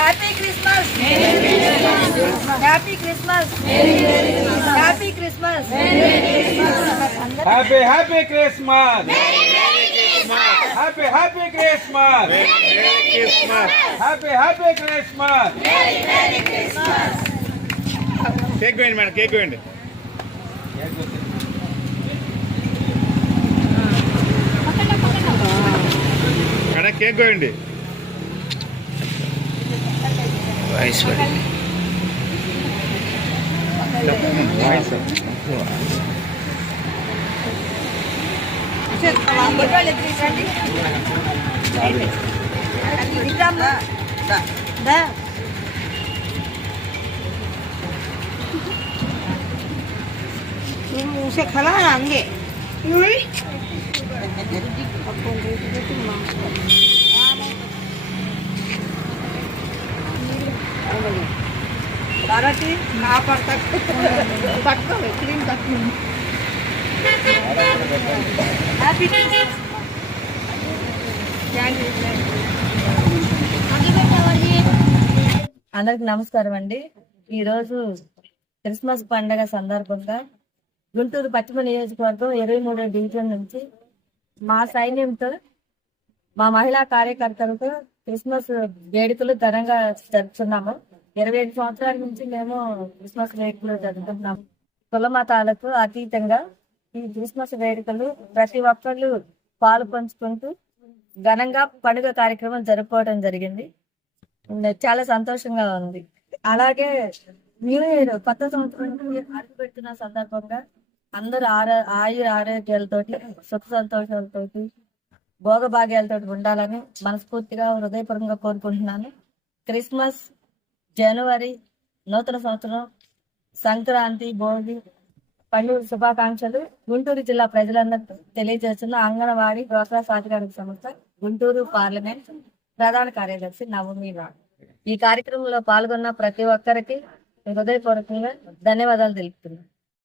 Happy Christmas, happy Christmas, happy Christmas, happy happy Christmas, happy happy Christmas, happy happy Christmas. Cake వేయండి madam, cake వేయండి. Madam cake వేయండి. उसे खला ना अंगे बाराटी ना पड़ता पटको क्रीम तक हैप्पी అందరికి నమస్కారం అండి. ఈరోజు క్రిస్మస్ పండగ సందర్భంగా గుంటూరు పశ్చిమ నియోజకవర్గం 23వ డివిజన్ నుంచి మా సైన్యంతో మా మహిళా కార్యకర్తలతో క్రిస్మస్ వేడుకలు ఘనంగా జరుపుతున్నాము. 25 సంవత్సరాల నుంచి మేము క్రిస్మస్ వేడుకలు జరుపుకుంటున్నాము. కుల మతాలకు అతీతంగా ఈ క్రిస్మస్ వేడుకలు ప్రతి ఒక్కళ్ళు పాలు పంచుకుంటూ ఘనంగా పండుగ కార్యక్రమం జరుపుకోవడం జరిగింది. చాలా సంతోషంగా ఉంది. అలాగే న్యూ ఇయర్ కొత్త సంవత్సరం అడుగు పెట్టిన సందర్భంగా అందరూ ఆరోగ్యాలతోటి సుఖ సంతోషాలతోటి భోగభాగ్యాలతో ఉండాలని మనస్ఫూర్తిగా హృదయపూర్వకంగా కోరుకుంటున్నాను. క్రిస్మస్, జనవరి, నూతన సంవత్సరం, సంక్రాంతి, భోగి పండుగ శుభాకాంక్షలు గుంటూరు జిల్లా ప్రజలందరికీ తెలియజేస్తున్న అంగన్వాడీ డ్వాక్రా సాధికారిక సంస్థ గుంటూరు పార్లమెంట్ ప్రధాన కార్యదర్శి నవమి రావు. ఈ కార్యక్రమంలో పాల్గొన్న ప్రతి ఒక్కరికి హృదయపూర్వకంగా ధన్యవాదాలు తెలుపుతున్నాను.